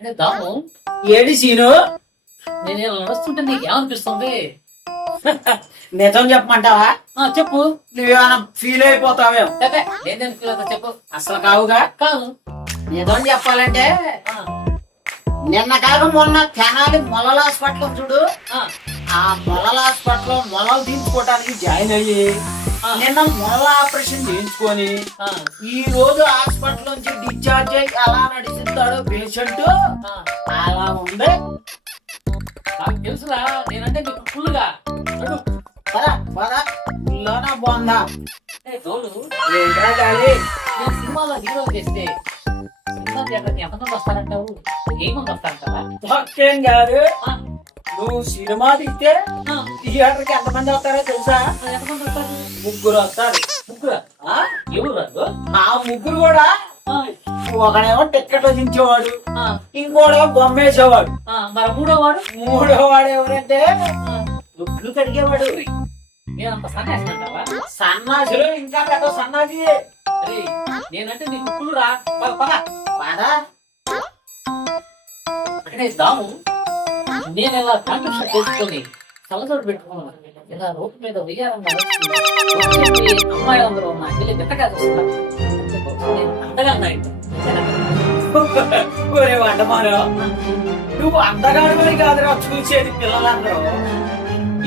అంటే దాము AD scene నేను ఇలా నడుస్తుంటే నీకు ఏమనిపిస్తుంది? నిజం చెప్పమంటావా? చెప్పు. నువ్వేమైనా ఫీల్ అయిపోతావేమో. నేనేం ఫీల్ అవుతా చెప్పు. అసలు కావుగా కాదు. నిజం చెప్పాలంటే నిన్న కాక మొన్న తెనాలి మొలల హాస్పిటల్ చూడు, ఆ మొలల హాస్పిటల్ మొలలు తీసుకోవడానికి జాయిన్ అయ్యి నిన్న మొలల ఆపరేషన్ చేయించుకొని ఈ రోజు హాస్పిటల్ నుంచి డిశ్చార్జ్ అయ్యి అలా నడిచిస్తాడు పేషెంట్. అలా ఉంది. నాకు తెలుసురా, నేనంటే నీకు ఫుల్గా లోనా బాగుందా తోడు. ఏంట్రా గాలి? నేను సినిమాలో హీరో చేస్తే సినిమా థియేటర్కి ఎంతమంది వస్తారంటావు? ఏమంది వస్తారంటావా? తొక్కేం కాదు. నువ్వు సినిమా తీస్తే థియేటర్కి ఎంతమంది వస్తారో తెలుసా? ఎంతమంది వస్తారు? ముగ్గురు వస్తారు. ముగ్గురా? ఎవరు రాదు? ఆ ముగ్గురు కూడా ఒకడేమో టికెట్ దించేవాడు, ఇంకోడేమో బొమ్మేసేవాడు, మరి మూడో మూడోవాడు ఎవరంటే దుడ్లు కడిగేవాడు. నేనంత సన్యాసినంటావా? సన్నాసులు ఇంకా పెద్ద సన్నాసి. నేనంటే నీకు కుళ్ళురా. పద అంటే దాము, నేను ఇలా కాంట్రిబ్యూషన్ చేసుకొని చల్లచోటు పెట్టుకున్నాను. ఇలా రోడ్డు మీద వెయ్యాలన్నా అమ్మాయిలందరూ నాకు వెళ్ళి గట్టగా చూస్తున్నారు. అంతగా ఒరే వంటమారు, నువ్వు అందగాడు కాదురా చూసేది పిల్లలందరూ.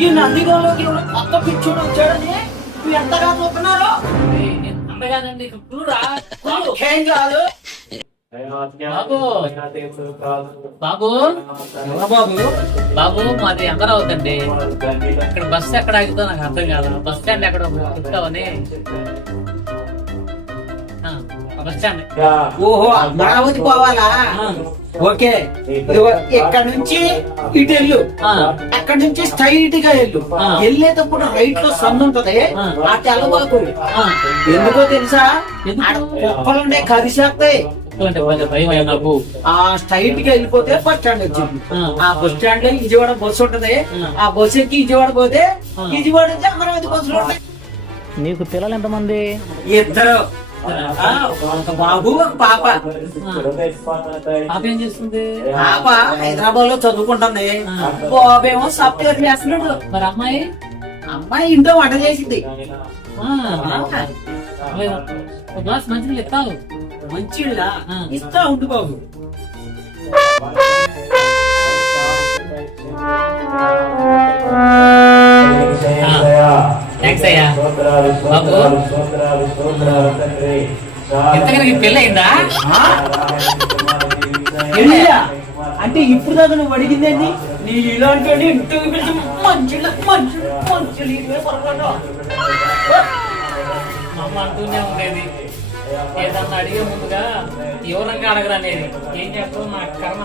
ఈ నందిగంలోకి ఎవరు కొత్త పిచ్చుడు వచ్చాడని నువ్వు ఎంతగా చూస్తున్నారు? అందగానండి కుళ్ళురా. ఏం కాదు బాబు బాబు బాబు బాబు మాది అమరావతి అండి. ఇక్కడ బస్సు ఎక్కడ ఆగుతుందో నాకు అర్థం కాదు. బస్ స్టాండ్ ఎక్కడ చెప్తావని. Bus stand. ఓహో, అమరావతి పోవాలా? ఓకే, ఇక్కడ నుంచి ఇటు వెళ్ళు, అక్కడ నుంచి స్ట్రైట్ గా వెళ్ళు. వెళ్ళేటప్పుడు రైట్ లో సందు ఉంటది, ఆ తెల్లబాకు. ఎందుకో తెలుసా? కుక్కలుండే కరిసేస్తాయి. ఆ స్ట్రైట్ గా వెళ్ళిపోతే బస్ స్టాండ్ వచ్చింది. ఆ బస్ స్టాండ్ లో విజయవాడ బస్సు ఉంటది. ఆ బస్సు ఎక్కి విజయవాడ పోతే విజయవాడ నుంచి అమరావతి బస్సులు ఉంటాయి. నీకు పిల్లలు ఎంతమంది? ఇద్దరు, ఒక బాబు ఒక పాప. పాప ఏం చేస్తుంది? పాప హైదరాబాద్ లో చదువుకుంటుంది, బాబేమో సాఫ్ట్వేర్ చేస్తున్నాడు. మరి అమ్మాయి? అమ్మాయి ఇంట్లో వంట చేసింది. గ్లాస్ మంచిగా ఇస్తాను. మంచిళ్ళ ఇస్తా ఉండు బాబు. థ్యాంక్స్ అయ్యా. బాబు ఎంతకన్నా పెళ్ళి అయిందా? అంటే ఇప్పుడు దాకా నువ్వు అడిగిందేంటి? నీ ఇలాంటి ఇంటికి పిలిచి మంచిళ్ళ అమ్మ అంటూనే ఉండేది. ఏదన్నా అడిగే ముందుగా వివరంగా అడగరా అనేది. ఏం చేస్తావు? నా కర్మ.